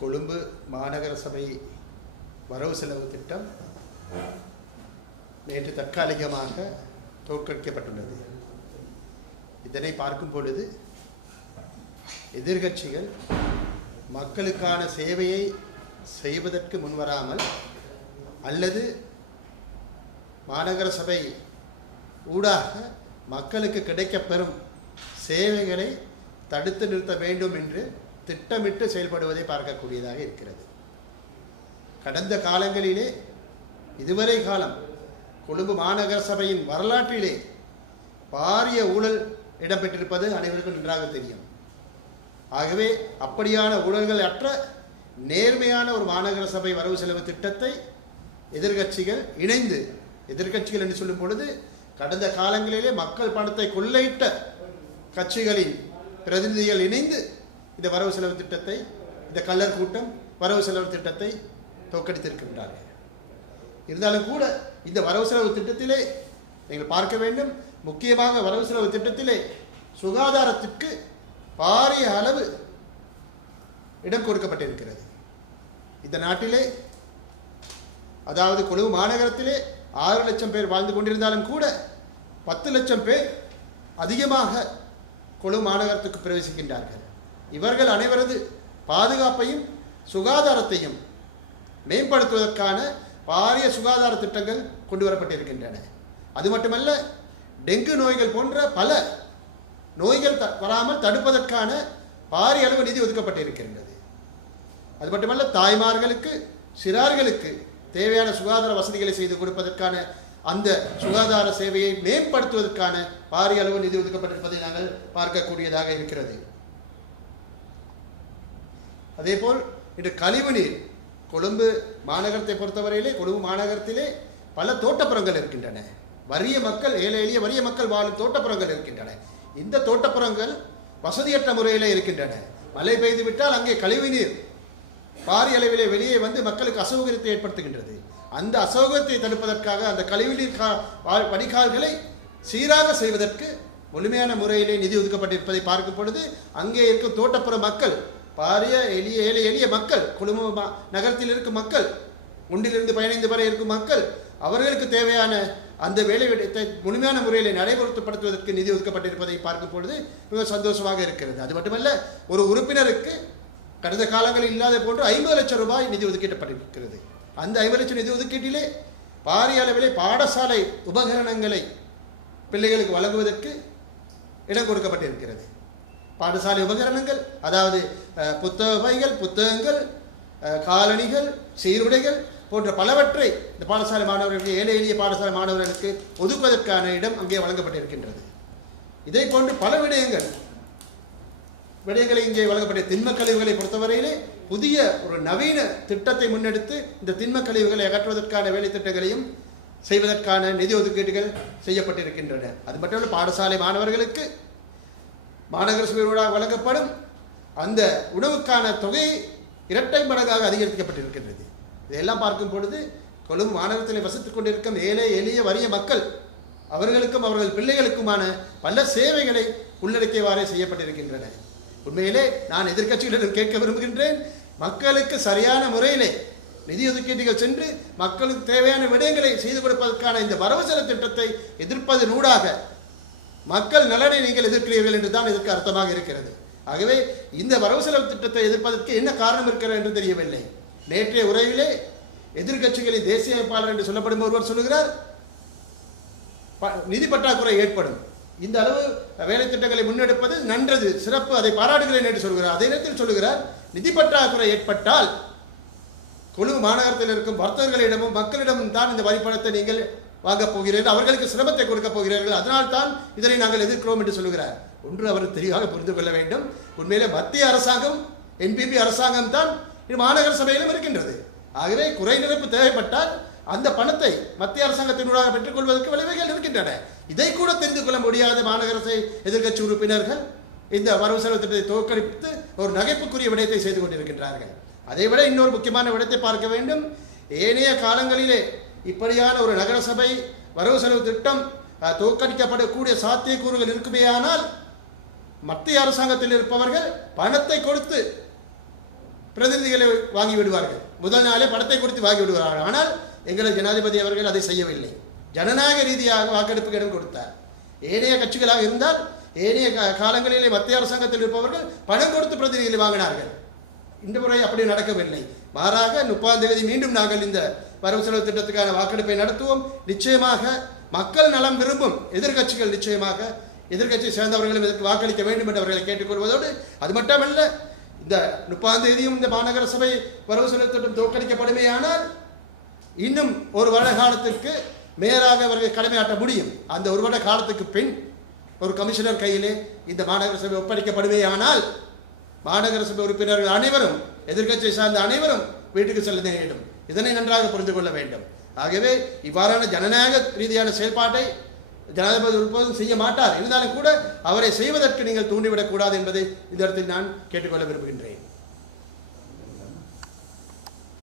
கொழும்பு மாநகர சபை வரவு செலவு திட்டம் நேற்று தற்காலிகமாக தோற்கடிக்கப்பட்டுள்ளது. இதனை பார்க்கும் பொழுது எதிர்க்கட்சிகள் மக்களுக்கான சேவையை செய்வதற்கு முன்வராமல் அல்லது மாநகர சபை ஊடாக மக்களுக்கு கிடைக்கப்பெறும் சேவைகளை தடுத்து நிறுத்த வேண்டும் என்று திட்டமிட்டு செயல்படுவதை பார்க்கக்கூடியதாக இருக்கிறது. கடந்த காலங்களிலே இதுவரை காலம் கொழும்பு மாநகர சபையின் வரலாற்றிலே பாரிய ஊழல் இடம்பெற்றிருப்பது அனைவருக்கும் நன்றாக தெரியும். ஆகவே அப்படியான ஊழல்கள் அற்ற நேர்மையான ஒரு மாநகர சபை வரவு செலவு திட்டத்தை எதிர்க்கட்சிகள் இணைந்து, எதிர்க்கட்சிகள் என்று சொல்லும் பொழுது கடந்த காலங்களிலே மக்கள் பணத்தை கொள்ளையிட்ட கட்சிகளின் பிரதிநிதிகள் இணைந்து இந்த வரவு செலவு திட்டத்தை, இந்த கள்ளர் கூட்டம் வரவு செலவு திட்டத்தை தோற்கடித்திருக்கின்றார்கள். இருந்தாலும் கூட இந்த வரவு செலவு திட்டத்திலே நீங்கள் பார்க்க வேண்டும், முக்கியமாக வரவு செலவு திட்டத்திலே சுகாதாரத்திற்கு பாரிய அளவு இடம் கொடுக்கப்பட்டிருக்கிறது. இந்த நாட்டிலே, அதாவது கொழும்பு மாநகரத்திலே 6 லட்சம் பேர் வாழ்ந்து கொண்டிருந்தாலும் கூட 10 லட்சம் பேர் அதிகமாக கொழும்பு மாநகரத்துக்கு பிரவேசிக்கின்றார்கள். இவர்கள் அனைவரது பாதுகாப்பையும் சுகாதாரத்தையும் மேம்படுத்துவதற்கான பாரிய சுகாதார திட்டங்கள் கொண்டு வரப்பட்டிருக்கின்றன. அது மட்டுமல்ல, டெங்கு நோய்கள் போன்ற பல நோய்கள் வராமல் தடுப்பதற்கான பாரிய அளவு நிதி ஒதுக்கப்பட்டிருக்கின்றது. அது மட்டுமல்ல, தாய்மார்களுக்கு சிறார்களுக்கு தேவையான சுகாதார வசதிகளை செய்து கொடுப்பதற்கான அந்த சுகாதார சேவையை மேம்படுத்துவதற்கான பாரிய அளவு நிதி ஒதுக்கப்பட்டிருப்பதை நாங்கள் பார்க்கக்கூடியதாக இருக்கிறது. அதேபோல் இன்று கழிவுநீர், கொழும்பு மாநகரத்தை பொறுத்தவரையிலே கொழும்பு மாநகரத்திலே பல தோட்டப்புறங்கள் இருக்கின்றன. வறிய மக்கள், ஏழை எளிய வறிய மக்கள் வாழும் தோட்டப்புறங்கள் இருக்கின்றன. இந்த தோட்டப்புறங்கள் வசதியற்ற முறையில் இருக்கின்றன. மழை பெய்து விட்டால் அங்கே கழிவுநீர் பாரிய அளவிலே வெளியே வந்து மக்களுக்கு அசௌகரியத்தை ஏற்படுத்துகின்றது. அந்த அசௌகரியத்தை தடுப்பதற்காக அந்த கழிவுநீர் வடிகால்களை சீராக செய்வதற்கு முழுமையான முறையிலே நிதி ஒதுக்கப்பட்டிருப்பதை பார்க்கும் பொழுது அங்கே இருக்கும் தோட்டப்புற மக்கள், பாரிய ஏழை எளிய மக்கள், கொழும்பு நகரத்தில் இருக்கும் மக்கள், 1 to 15 வரை இருக்கும் மக்கள், அவர்களுக்கு தேவையான அந்த வேலைவிடத்தை முழுமையான முறையில் நடைமுறைப்படுத்துவதற்கு நிதி ஒதுக்கப்பட்டிருப்பதை பார்க்கும் பொழுது மிக சந்தோஷமாக இருக்கிறது. அது மட்டுமல்ல, ஒரு உறுப்பினருக்கு கடந்த காலங்களில் இல்லாத போன்று 50 லட்சம் ரூபாய் நிதி ஒதுக்கப்பட்டிருக்கிறது. அந்த 50 லட்சம் நிதி ஒதுக்கீட்டிலே பாரிய அளவிலே பாடசாலை உபகரணங்களை பிள்ளைகளுக்கு வழங்குவதற்கு இடம் கொடுக்கப்பட்டிருக்கிறது. பாடசாலை உபகரணங்கள், அதாவது புத்தகங்கள், புத்தகங்கள், காலணிகள், சீருடைகள் போன்ற பலவற்றை இந்த பாடசாலை மாணவர்களுக்கு, ஏழை எளிய பாடசாலை மாணவர்களுக்கு ஒதுக்குவதற்கான இடம் அங்கே வழங்கப்பட்டிருக்கின்றது. இதை போன்று பல விடயங்களை இங்கே வழங்கப்பட்ட திண்ம கழிவுகளை பொறுத்தவரையிலே புதிய ஒரு நவீன திட்டத்தை முன்னெடுத்து இந்த திண்ம கழிவுகளை அகற்றுவதற்கான வேலை திட்டங்களையும் செய்வதற்கான நிதி ஒதுக்கீடுகள் செய்யப்பட்டிருக்கின்றன. அது மட்டுமல்ல, பாடசாலை மாணவர்களுக்கு மாநகர சபையோடாக வழங்கப்படும் அந்த உணவுக்கான தொகை 2 மடங்காக அதிகரிக்கப்பட்டிருக்கின்றது. இதையெல்லாம் பார்க்கும் பொழுது கொழும்பு மாநகரத்தில் வசித்துக் கொண்டிருக்கும் ஏழை எளிய வறிய மக்கள், அவர்களுக்கும் அவர்கள் பிள்ளைகளுக்குமான பல சேவைகளை உள்ளடக்கியவாறே செய்யப்பட்டிருக்கின்றன. உண்மையிலே நான் எதிர்க்கட்சிகளிடம் கேட்க விரும்புகின்றேன், மக்களுக்கு சரியான முறையிலே நிதி ஒதுக்கீடுகள் சென்று மக்களுக்கு தேவையான விடயங்களை செய்து கொடுப்பதற்கான இந்த வரவு செலவு திட்டத்தை எதிர்ப்பதனூடாக மக்கள் நலனை நீங்கள் எதிர்க்கிறீர்கள் என்று தான் இதற்கு அர்த்தமாக இருக்கிறது. ஆகவே இந்த வரவு செலவு திட்டத்தை எதிர்ப்பதற்கு என்ன காரணம் இருக்கிறது என்று தெரியவில்லை. நேற்றைய உரையிலே எதிர்க்கட்சிகளின் தேசிய அமைப்பாளர் என்று சொல்லப்படும் ஒருவர் சொல்லுகிறார், நிதி பற்றாக்குறை ஏற்படும், இந்த அளவு வேலை திட்டங்களை முன்னெடுப்பது நன்றது, சிறப்பு, அதை பாராட்டுகிறேன் என்று சொல்கிறார். அதே நேரத்தில் சொல்லுகிறார், நிதி பற்றாக்குறை ஏற்பட்டால் கொழும்பு மாநகரத்தில் இருக்கும் வர்த்தகர்களிடமும் மக்களிடமும் தான் இந்த வரிப்பணத்தை நீங்கள் வாங்கப் போகிறீர்கள், அவர்களுக்கு சிரமத்தை கொடுக்க போகிறீர்கள், அதனால் தான் இதனை நாங்கள் எதிர்க்கிறோம் என்று சொல்லுகிறார். ஒன்று அவர் தெளிவாக புரிந்து கொள்ள வேண்டும், உண்மையிலே மத்திய அரசாங்கம், NPP அரசாங்கம் தான் மாநகர சபையிலும் இருக்கின்றது. ஆகவே குறை நிரப்பு தேவைப்பட்டால் அந்த பணத்தை மத்திய அரசாங்கத்தினூடாக பெற்றுக்கொள்வதற்கு வழிவகைகள் இருக்கின்றன. இதை கூட தெரிந்து கொள்ள முடியாத மாநகர எதிர்க்கட்சி உறுப்பினர்கள் இந்த வரவு செலவு திட்டத்தை தோற்கடித்து ஒரு நகைப்புக்குரிய விடயத்தை செய்து கொண்டிருக்கின்றார்கள். அதைவிட இன்னொரு முக்கியமான விடயத்தை பார்க்க வேண்டும். ஏனைய காலங்களிலே இப்படியான ஒரு நகர சபை வரவு செலவு திட்டம் தோற்கடிக்கப்படக்கூடிய சாத்தியக்கூறுகள் இருக்குமேயானால் மத்திய அரசாங்கத்தில் இருப்பவர்கள் பணத்தை கொடுத்து பிரதிநிதிகளை வாங்கி விடுவார்கள். முதல் நாளே படத்தை கொடுத்து வாங்கி விடுவார்கள். ஆனால் எங்களது ஜனாதிபதி அவர்கள் அதை செய்யவில்லை. ஜனநாயக ரீதியாக வாக்கெடுப்புக்கு இடம் கொடுத்தார். ஏனைய கட்சிகளாக இருந்தால் ஏனைய காலங்களிலே மத்திய அரசாங்கத்தில் இருப்பவர்கள் பணம் கொடுத்து பிரதிநிதிகளை வாங்கினார்கள். இந்த முறை அப்படி நடக்கவில்லை. மாறாக 30ஆம் தேதி மீண்டும் நாங்கள் இந்த வரவு செலவு திட்டத்துக்கான வாக்கெடுப்பை நடத்துவோம். நிச்சயமாக மக்கள் நலம் விரும்பும் எதிர்கட்சிகள் நிச்சயமாக எதிர்கட்சியை சேர்ந்தவர்களும் இதற்கு வாக்களிக்க வேண்டும் என்று அவர்களை கேட்டுக்கொள்வதோடு, அது மட்டுமல்ல, இந்த 30ஆம் தேதியும் இந்த மாநகர சபை வரவு செலவு திட்டம் தோற்கடிக்கப்படுமேயானால் இன்னும் ஒரு வருட காலத்திற்கு மேயராக அவர்கள் கடமையாற்ற முடியும். அந்த ஒரு வருட காலத்துக்கு பின் ஒரு கமிஷனர் கையிலே இந்த மாநகர சபை ஒப்படைக்கப்படுமேயானால் மாநகர சபை உறுப்பினர்கள் அனைவரும் எதிர்க்கட்சியை சார்ந்த அனைவரும் வீட்டுக்கு செல்ல நேரிடும். இதனை நன்றாக புரிந்து கொள்ள வேண்டும். ஆகவே இவ்வாறான ஜனநாயக ரீதியான செயல்பாட்டை ஜனாதிபதி ஒருபோதும் செய்ய மாட்டார். இருந்தாலும் கூட அவரை செய்வதற்கு நீங்கள் தூண்டிவிடக்கூடாது என்பதை இந்த இடத்தில் நான் கேட்டுக்கொள்ள விரும்புகின்றேன்.